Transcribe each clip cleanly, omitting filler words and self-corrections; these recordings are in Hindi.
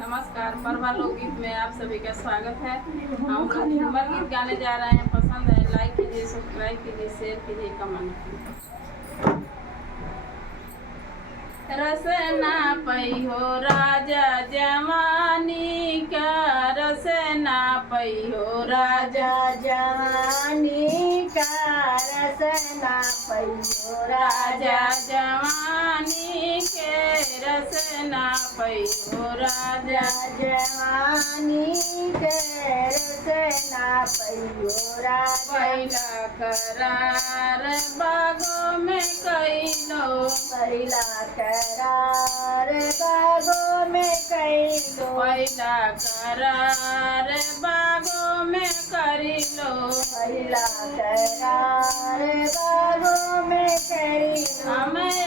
नमस्कार। परवा लोकगीत में आप सभी का स्वागत है। हम लोग झूमर गीत गाने जा रहे हैं। पसंद है लाइक कीजिए, सब्सक्राइब कीजिए, शेयर कीजिए, कमेंट कीजिए। रसना पई हो राजा जवानी का, रसना पई हो राजा जवानी का, रसना पई हो राजा जवानी के, रसना पई हो राजा जवानी के, रसना पई हो राजा। पहिला करार बागों में कैलो, पहिला करार बागों में कैलो, पहिला करार बागों में करिलो, पहिला करार बागों में कैलो। हमें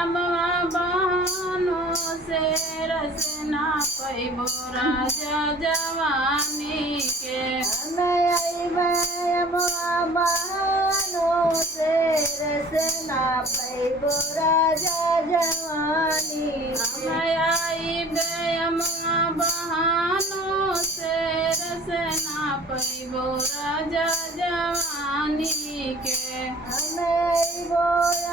अम्मा बहनों से रसना पैबो राजा जवानी के, हमें अम्मा बहनों से रसना पैबो राजा जवानी के। हमें अम्मा बहनों से रसना पैबो राजा जवानी के, हमें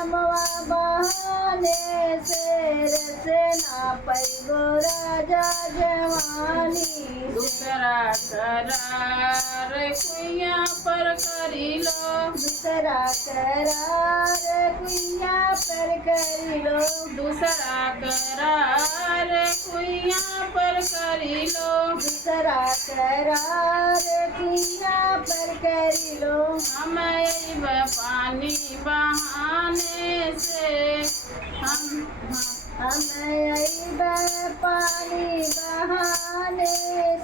अम्मा बहने से रसना पैबो राजा जवानी। दूसरा करार कुइया पर करिलो, दूसरा करार कुइया पर करिलो, दूसरा करार कुइया पर करिलो, दूसरा करार कुइया पर करिलो। हमें पानी बहाने से हमें पानी बहाने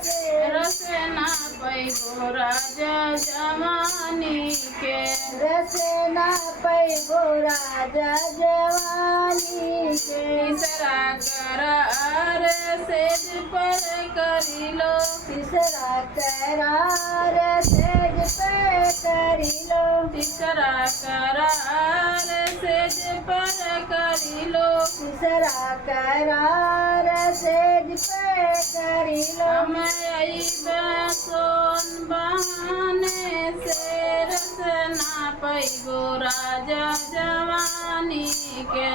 से रसना पैबो राजा जवानी के, रसना पैबो राजा जवानी के। तीसरा करार सेज पर करिलो, तीसरा करार सेज पे करिलो, तीसरा करार सेज पर करिलो, तीसरा करार सेज पे करिलो। हमें सोन बहाने से रसना पैबो राजा जवानी के,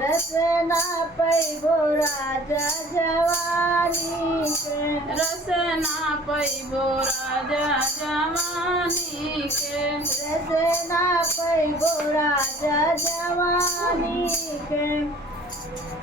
रसना पैबो राजा जवानी के, रसना पैबो राजा जवानी के, रसना पैबो राजा जवानी के।